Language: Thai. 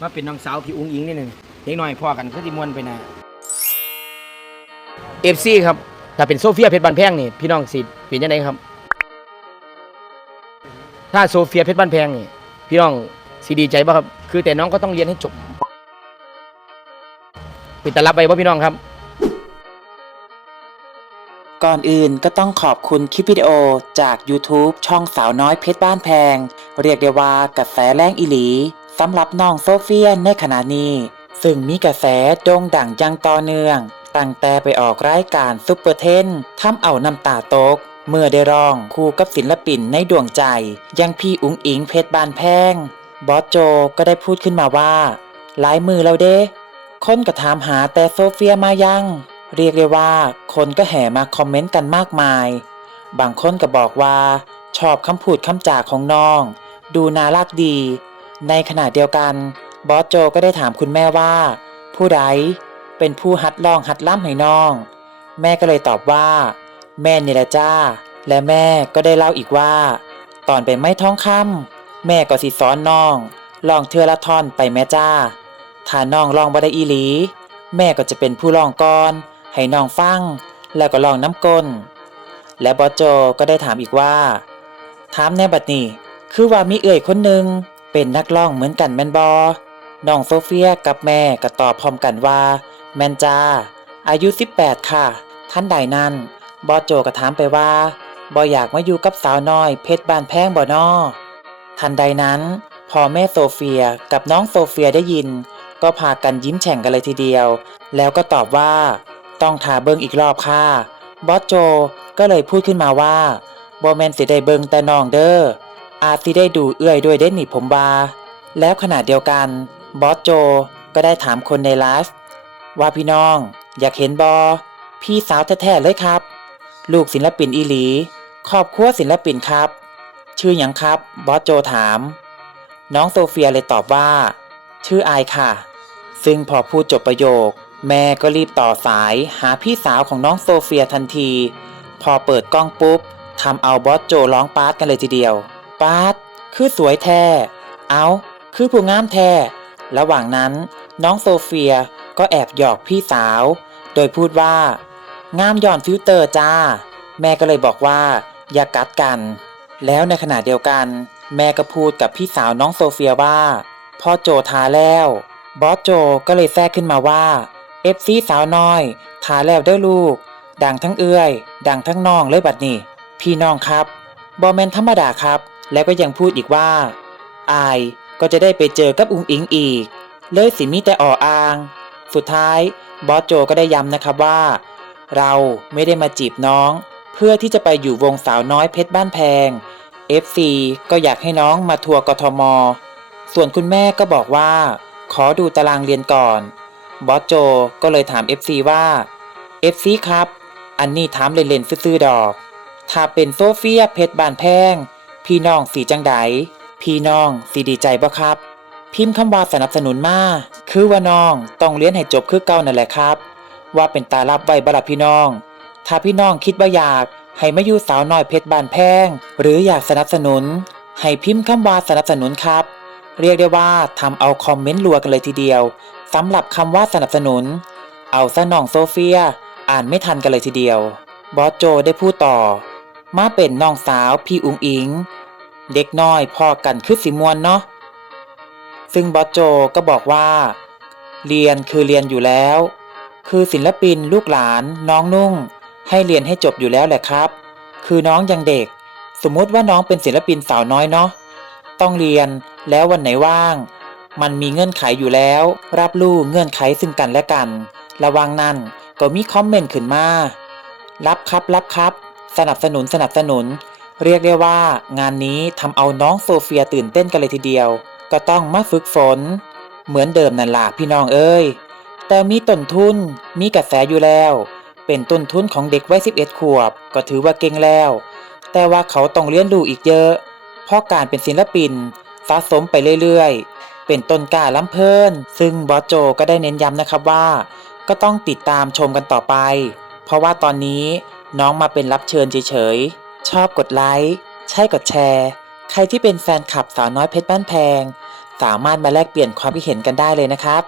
มาเป็นน้องสาวพี่อุ้งอิงนิดหนึ่งเด็กน้อยพ่อกันคือที่มวนไปนะเอฟซีครับถ้าเป็นโซเฟียเพชรบานแพงนี่พี่น้องสิเป็นยังไงครับ ถ้าโซเฟียเพชรบ้านแพงนี่พี่น้องสีดีใจป่ะครับ คือแต่น้องก็ต้องเรียนให้จบปิดตาลับไปป่ะพี่น้องครับ ก่อนอื่นก็ต้องขอบคุณคลิปวิดีโอจาก YouTube ช่องสาวน้อยเพชรบ้านแพง เรียกได้ว่ากระแสแรงอีหลี สำหรับน้องโซเฟียในขณะนี้ ซึ่งมีกระแสโด่งดังอยังต่อเนื่อง ตั้งแต่ไปออกรายการซุปเปอร์เทนทำเอาน้ำตาตก เมื่อได้ร้องคู่กับศิลปินในดวงใจ ยังพี่อุ๋งอิงเพชรบานแพงบอสโจก็ได้พูดขึ้นมาว่า หลายมือแล้วเด้คนก็ถามหาแต่โซเฟียมายัง เรียกได้ว่า คนก็แห่มาคอมเมนต์กันมากมาย บางคนก็บอกว่า ชอบคำพูดคำจาของน้อง ดูน่ารักดี ในขณะเดียวกัน บอสโจก็ได้ถามคุณแม่ว่า ผู้ใดเป็นผู้หัดลองหัดล่ำให้น้อง แม่ก็เลยตอบว่า แม่นี่แหละจ้า และแม่ก็ได้เล่าอีกว่า ตอนไปไม่ท้องคำแม่ก็สิสอนน้อง ลองเทือละท่อนไปแม่จ้าถ้าน้องลองบ่ได้อีหลี แม่ก็จะเป็นผู้ลองก่อนให้น้องฟัง แล้วก็ลองน้ำก้นและบอสโจก็ได้ถามอีกว่า ถามแน่บัดนี้ คือว่ามีเอ่ยคนหนึ่ง เป็นนักร้องเหมือนกันแมนบอน้องโซเฟียกับแม่ก็ตอบพร้อมกันว่า แมนจ้า อายุ 18 ค่ะ ท่านใดนั้นบอโจก็ถามไปว่าบออยากมาอยู่กับสาวน้อย เพชรบานแพงบ่นอทันใดนั้นพอแม่โซเฟียกับน้องโซเฟียได้ยิน ก็พากันยิ้มแฉ่งกันเลยทีเดียว แล้วก็ตอบว่า ต้องทาเบิงอีกรอบค่ะบอสโจก็เลยพูดขึ้นมาว่าบอแมนสิได้เบิงแต่น้องเด้อ อาจสิได้ดูเอื้อยด้วยเด้นนี่ผมว่าแล้วขณะเดียวกันบอสโจก็ได้ถามคนในไลฟ์ว่าพี่น้อง อยากเห็นบอพี่สาวแท้ๆเลยครับ ลูกศิลปินอีหลี ครอบครัวศิลปินครับ ชื่อหยังครับบอสโจถาม น้องโซเฟียเลยตอบว่า ชื่ออายค่ะ ซึ่งพอพูดจบประโยค แม่ก็รีบต่อสายหาพี่สาวของน้องโซเฟียทันที พอเปิดกล้องปุ๊บทำเอาบอสโจร้องปาร์ตกันเลยทีเดียว ปาร์ตคือสวยแท้ เอาคือผู้งามแท้ ระหว่างนั้นน้องโซเฟียก็แอบหยอกพี่สาว โดยพูดว่า งามย่อนฟิลเตอร์จ้า แม่ก็เลยบอกว่า อย่ากัดกัน แล้วในขณะเดียวกัน แม่ก็พูดกับพี่สาวน้องโซเฟียว่า พ่อโจทาแล้วบอสโจก็เลยแทรกขึ้นมาว่าเอฟซีสาวน้อยทาแล้วเด้อลูก ดังทั้งเอื้อย ดังทั้งน้องเลยบัดนี้ พี่น้องครับบอแมนธรรมดาครับ แล้วก็ยังพูดอีกว่า อายก็จะได้ไปเจอกับอุงอิงอีก เลยสิมีแต่อ่ออาง สุดท้ายบอสโจก็ได้ย้ำนะครับว่า เราไม่ได้มาจีบน้อง เพื่อที่จะไปอยู่วงสาวน้อยเพชรบ้านแพง FC ก็อยากให้น้องมาทัวร์กทม ส่วนคุณแม่ก็บอกว่า ขอดูตารางเรียนก่อน บอสโจก็เลยถาม FC ว่า FC ครับ อันนี้ถามเล่นๆซื่อๆดอก ถ้าเป็นโซเฟียเพชรบานแพง พี่น้องสีจังไดพี่น้องสีดีใจบ่ครับ พิมพ์คำว่าสนับสนุนมาคือว่าน้องต้องเรียนให้จบคือเก่านั่นแหละครับ ว่าเป็นตารับไว้บลับพี่น้อง ถ้าพี่น้องคิดว่าอยาก ให้มาอยู่สาวน้อยเพชรบานแพง หรืออยากสนับสนุน ให้พิมพ์คำว่าสนับสนุนครับ เรียกได้ว่าทำเอาคอมเมนต์รัวกันเลยทีเดียวสำหรับคำว่าสนับสนุน เอาซะน้องโซเฟีย อ่านไม่ทันกันเลยทีเดียวบอสโจได้พูดต่อ มาเป็นน้องสาวพี่อุงอิง เด็กน้อยพอกันคือสิมวนเนาะซึ่งบอสโจก็บอกว่า เรียนคือเรียนอยู่แล้ว คือศิลปินลูกหลานน้องนุ่ง ให้เรียนให้จบอยู่แล้วแหละครับ คือน้องยังเด็ก สมมุติว่าน้องเป็นศิลปินสาวน้อยเนาะต้องเรียนแล้ววันไหนว่าง มันมีเงื่อนไขอยู่แล้ว รับรู้เงื่อนไขซึ่งกันและกัน ระวังนั่นก็มีคอมเมนต์ขึ้นมา รับครับรับครับ สนับสนุนสนับสนุน เรียกได้ว่างานนี้ทำเอาน้องโซเฟียตื่นเต้นกันเลยทีเดียว ก็ต้องมาฝึกฝน เหมือนเดิมนั่นล่ะพี่น้องเอ้ย แต่มีต้นทุนมีกระแสอยู่แล้ว เป็นต้นทุนของเด็กวัย11 ขวบ ก็ถือว่าเก่งแล้ว แต่ว่าเขาต้องเรียนรู้อีกเยอะ เพราะการเป็นศิลปินสะสมไปเรื่อยๆ เป็นต้นกล้าล้ำเพลิน ซึ่งบอสโจก็ได้เน้นย้ำนะครับว่า ก็ต้องติดตามชมกันต่อไป เพราะว่าตอนนี้น้องมาเป็นรับเชิญเฉยๆ ชอบกดไลค์ ใช่กดแชร์ ใครที่เป็นแฟนคลับสาวน้อยเพชรบ้านแพง สามารถมาแลกเปลี่ยนความคิดเห็นกันได้เลยนะครับ